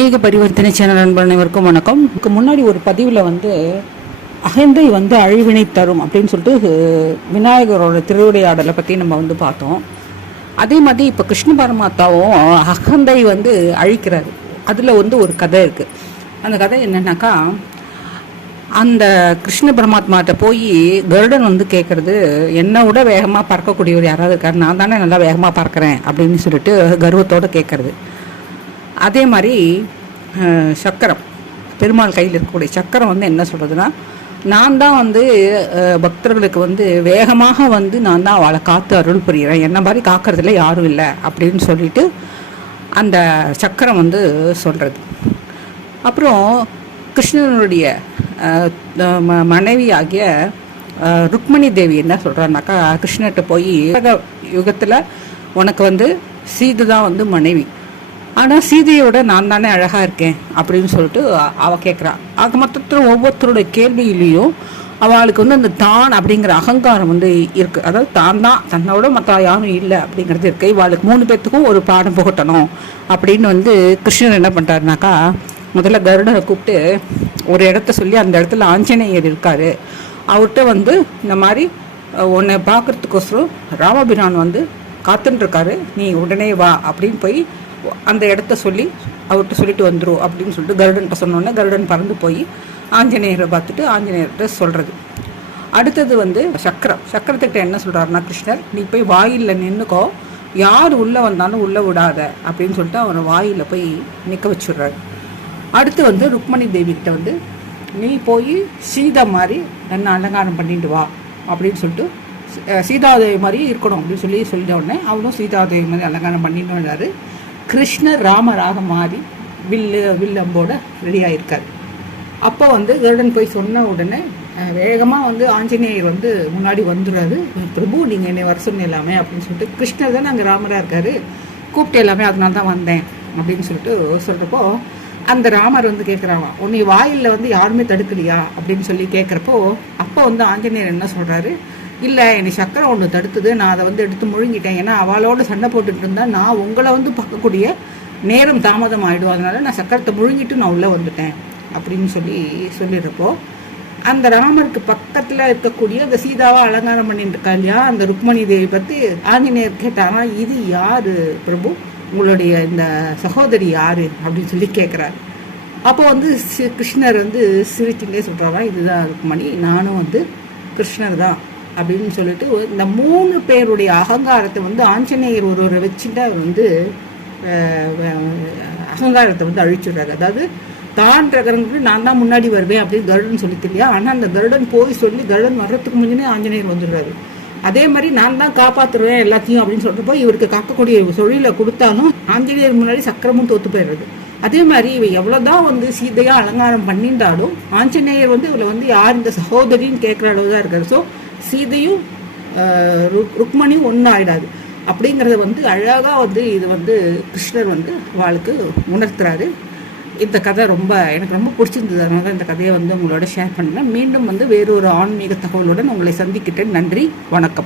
ஆன்மீக பரிவர்த்தனை சேனல் அன்பனைவருக்கும் வணக்கம். இதுக்கு முன்னாடி ஒரு பதிவில் வந்து அகந்தை வந்து அழிவினை தரும் அப்படின்னு சொல்லிட்டு விநாயகரோட திருவிளையாடலை பற்றி நம்ம வந்து பார்த்தோம். அதே மாதிரி இப்போ கிருஷ்ண பரமாத்தாவும் அகந்தை வந்து அழிக்கிறாரு. அதில் வந்து ஒரு கதை இருக்குது அந்த கதை என்னன்னாக்கா அந்த கிருஷ்ண பரமாத்மாட்ட போய் கருடன் வந்து கேட்குறது என்னை விட வேகமாக பறக்கக்கூடியவர் யாராவது இருக்கார்? நான் தானே நல்லா வேகமாக பறக்கிறேன் அப்படின்னு சொல்லிட்டு கர்வத்தோடு கேட்குறது அதே மாதிரி சக்கரம். பெருமாள் கையில் இருக்கக்கூடிய சக்கரம் வந்து என்ன சொல்கிறதுனா நான் தான் வந்து பக்தர்களுக்கு வந்து வேகமாக வந்து நான் தான் அவளை காத்து அருள் புரிகிறேன் என்ன மாதிரி காக்கிறதுல யாரும் இல்லை அப்படின்னு சொல்லிட்டு அந்த சக்கரம் வந்து சொல்கிறது அப்புறம் கிருஷ்ணனுடைய ம- மனைவி ஆகிய ருக்மணி தேவி என்ன சொல்கிறான்னாக்கா கிருஷ்ணர்கிட்ட போய் யுகத்தில் உனக்கு வந்து சீது தான் வந்து மனைவி. ஆனால் சீதையோட நான் தானே அழகாக இருக்கேன் அப்படின்னு சொல்லிட்டு அவள் கேட்குறான் கேட்குறா ஆக மொத்தத்தில் ஒவ்வொருத்தரோட கேள்வியிலையும் அவளுக்கு வந்து அந்த தான் அப்படிங்கிற அகங்காரம் வந்து இருக்குது அதாவது தான் தான் தன்னோட மற்ற யாரும் இல்லை அப்படிங்கிறது இருக்குது இவாளுக்கு மூணு பேர்த்துக்கும் ஒரு பாடம் புகட்டணும் அப்படின்னு வந்து கிருஷ்ணர் என்ன பண்ணுறாருனாக்கா முதல்ல கருடனை கூப்பிட்டு ஒரு இடத்த சொல்லி அந்த இடத்துல ஆஞ்சநேயர் இருக்காரு. அவர்கிட்ட வந்து இந்த மாதிரி உன்னை பார்க்கறதுக்கோசரம் ராமபிரான் வந்து காத்துட்டுருக்காரு நீ உடனே வா அப்படின்னு போய் அந்த இடத்த சொல்லி அவர்கிட்ட சொல்லிட்டு வந்துரும் அப்படின்னு சொல்லிட்டு கருடன்கிட்ட சொன்னோன்னே கருடன் பறந்து போய் ஆஞ்சநேயரை பார்த்துட்டு ஆஞ்சநேயர்கிட்ட சொல்கிறது அடுத்தது வந்து சக்கரம். சக்கரத்துக்கிட்ட என்ன சொல்கிறாருன்னா கிருஷ்ணர் நீ போய் வாயிலில் நின்றுக்கோ யார் உள்ளே வந்தாலும் உள்ளே விடாத. அப்படின்னு சொல்லிட்டு அவனை வாயில போய் நிற்க வச்சுடுறாரு. அடுத்து வந்து ருக்மணி தேவிக்கிட்ட வந்து நீ போய் சீதா மாதிரி என்ன அலங்காரம் பண்ணிட்டு வா. அப்படின்னு சொல்லிட்டு சீதாதேவி மாதிரி இருக்கணும். அப்படின்னு சொல்லி சொல்லிட்ட உடனே அவளும் சீதாதேவி மாதிரி அலங்காரம் பண்ணிட்டு வந்தார். கிருஷ்ணர் ராமராக மாறி வில்லு வில்லம்போட ரெடியாக இருக்காரு அப்போ வந்து கருடன் போய் சொன்ன உடனே வேகமாக வந்து ஆஞ்சநேயர் வந்து முன்னாடி வந்துடுறாரு. பிரபு நீங்கள் என்னை வர சொன்னீங்களாமே? அப்படின்னு சொல்லிட்டு கிருஷ்ணர் தான் அங்கே ராமராக இருக்கார். கூப்பிட்டு எல்லாமே அதனால தான் வந்தேன். அப்படின்னு சொல்லிட்டு சொல்கிறப்போ அந்த ராமர் வந்து கேட்குறாங்க உன்னை வாயிலில் வந்து யாருமே தடுக்கலையா? அப்படின்னு சொல்லி கேட்குறப்போ அப்போ வந்து ஆஞ்சநேயர் என்ன சொல்கிறாரு இல்லை என்னை சக்கரம் ஒன்று தடுத்தது. நான் அதை வந்து எடுத்து முழுங்கிட்டேன். ஏன்னா அவளோட சண்டை போட்டுட்டு இருந்தால் நான் உங்களை வந்து பார்க்கக்கூடிய நேரம் தாமதம் ஆகிடும் அதனால் நான் சக்கரத்தை முழுங்கிட்டு நான் உள்ளே வந்துட்டேன் அப்படின்னு சொல்லி சொல்லிடுறப்போ அந்த ராமருக்கு பக்கத்தில் இருக்கக்கூடிய அந்த சீதாவை அலங்காரம் பண்ணிட்டு இருக்கா இல்லையா அந்த ருக்மணி தேவி பற்றி ஆஞ்சநேயர் கேட்டாரா இது யார் பிரபு? உங்களுடைய இந்த சகோதரி யார்? அப்படின்னு சொல்லி கேட்குறாரு அப்போ வந்து கிருஷ்ணர் வந்து சிரிச்சுட்டே சொல்கிறாரா இதுதான் ருக்மணி நானும் வந்து கிருஷ்ணர் தான். அப்படின்னு சொல்லிட்டு இந்த மூணு பேருடைய அகங்காரத்தை வந்து ஆஞ்சநேயர் ஒருவரை வச்சுட்டு அவர் வந்து அகங்காரத்தை வந்து அழிச்சுடுறாரு. அதாவது தான் ரகரங்களுக்கு நான் தான் முன்னாடி வருவேன் அப்படின்னு கருடன் சொல்லிட்டு இல்லையா? ஆனால் அந்த கருடன் போய் சொல்லி கருடன் வர்றதுக்கு முன்னே ஆஞ்சநேயர் வந்துடுறாரு. அதே மாதிரி நான் தான் காப்பாற்றுவேன் எல்லாத்தையும் அப்படின்னு சொல்கிறப்போ இவருக்கு காக்கக்கூடிய தொழிலை கொடுத்தாலும் ஆஞ்சநேயர் முன்னாடி சக்கரமும் தோத்து போயிடுறது. அதே மாதிரி இவ எவ்வளோதான் வந்து சீதையாக அலங்காரம் பண்ணிட்டாலும் ஆஞ்சநேயர் வந்து இவளை வந்து யார் இந்த சகோதரின்னு கேட்குற அளவு தான் இருக்காரு. ஸோ சீதையும் ருக்- ருக்மணியும் ஒன்றும் ஆயிடாது அப்படிங்கிறத வந்து அழகாக வந்து இது வந்து கிருஷ்ணர் வந்து அவளுக்கு உணர்த்துறாரு. இந்த கதை ரொம்ப எனக்கு ரொம்ப பிடிச்சிருந்தது. அதனால தான் இந்த கதையை வந்து உங்களோட ஷேர் பண்ணேன். மீண்டும் வந்து வேறொரு ஆன்மீக தகவலுடன் உங்களை சந்திக்கிட்டேன். நன்றி வணக்கம்.